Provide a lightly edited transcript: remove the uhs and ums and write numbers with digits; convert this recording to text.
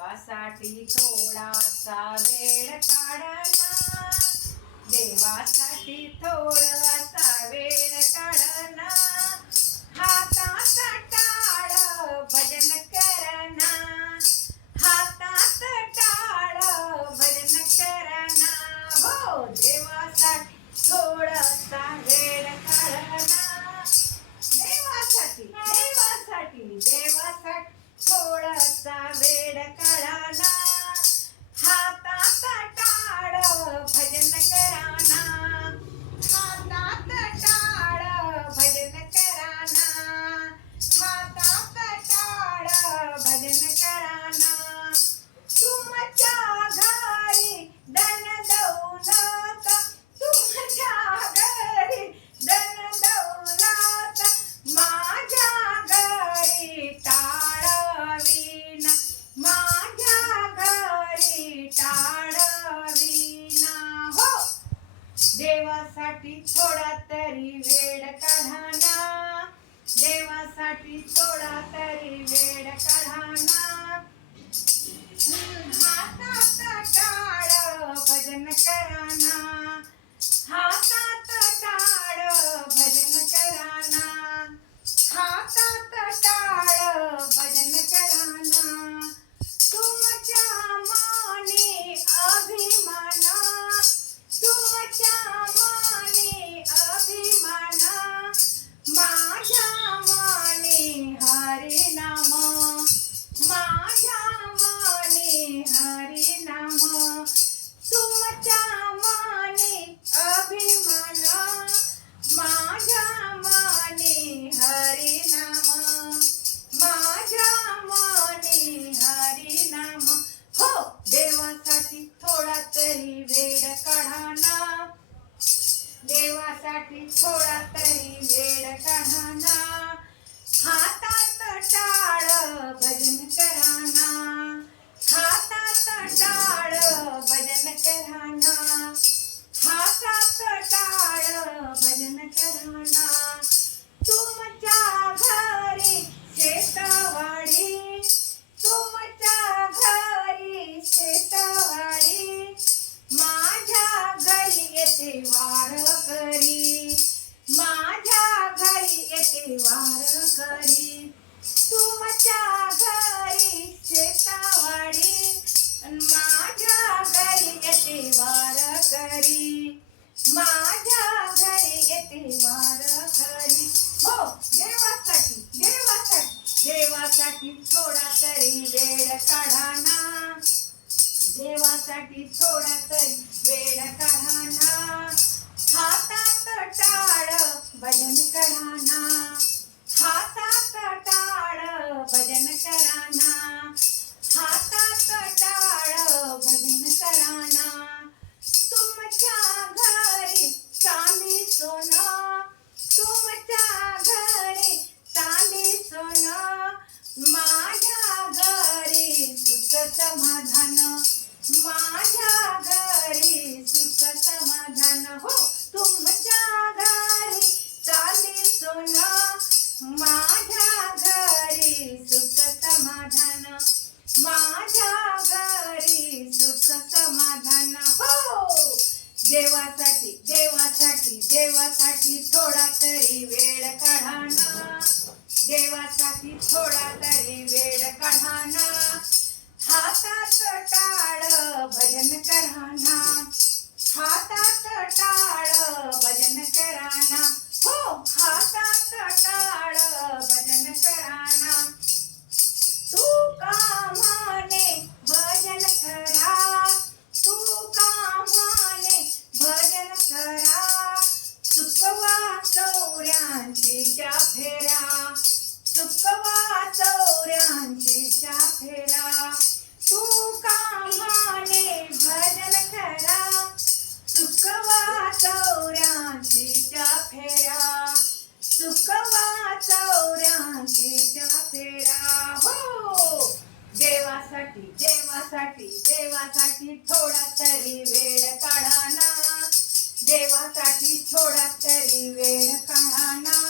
देवासाठी थोडासा वेळ काढना, देवासाठी थोडासा वेळ काढना, हातात टाळ भजन करना, हातात टाळ भजन करना, हो देवासाठी थोडासा वेळ काढना, देवासाठी देवासाठी देवासाठी थोडासा वेळ काढना, हातात टाळ भजन कराना, हातात टाळ भजन कराना, हातात टाळ भजन कराना, तुमच्या घरी धन दौलत, तुमच्या घरी धन दौलत, माझ्या घरी टाळविना, माझ्या घरी टाळविना, हो देवासाठी थोडा तरी वेळ काढना, देवासाठी थोडा तरी वेळ काढना, हातात टाळ भजन कराना, हातात टाळ भजन कराना, हातात टाळ भजन कराना, तुमच्या मानी अभिमान, तुमच्या मानी अभिमान, माझ्या मानी हरिनाम, माझ्या मानी हरिनाम, तुमच्या मानी अभिमान, माझ्या मानी हरिनाम, माझ्या मानी हरिनाम, हो देवासाठी थोडा तरी वेळ काढना, देवासाठी थोडा तरी वेळ काढना, हातात टाळ भजन कराना, हातात टाळ भजन कराना, हातात टाळ भजन कराना, तुमच्या घरी शेतवाडी, तुमच्या घरी शेतवाडी, माझ्या घरी येते वारकरी, माझ्या घरी येते वारकरी, तुमच्या घरी शेतवाडी, माझ्या घरी येते वारकरी, माझ्या घरी येते वारकरी, हो देवासाठी देवासाठी देवासाठी थोडा तरी वेळ काढना, देवासाठी थोडा तरी वेळ काढना, हातात टाळ भजन कराना, हातात टाळ भजन कराना, हातात टाळ भजन कराना, तुमच्या घरी चांदी सोनं, तुमच्या घरी चांदी सोनं, माझ्या घरी सुख समाधान, माझ्या घरी सुख समाधान, हो तुमच्या घरी चांदी सोनं, माझ्या घरी सुख समाधान, माझ्या घरी सुख समाधान, हो देवासाठी देवासाठी देवासाठी थोडा तरी वेळ काढना, देवासाठी थोडा तरी वेळ काढना, हातात टाळ भजन कराना, हातात टाळ भजन कराना, हो हातात टाळ भजन कराना, तू का म्हणे भजन करा, तू का म्हणे भजन करा, चुकवा चौऱ्यांशीच्या फेऱ्या, चुकवा चौऱ्यांशीच्या फेऱ्या, तू का म्हणे भजन करा, चुकवा चौऱ्यांशीच्या फेऱ्या, चुकवा चौऱ्यांशीच्या फेऱ्या, हो देवासाठी देवासाठी देवासाठी थोडा तरी वेळ काढना, देवासाठी थोडा तरी वेळ काढना,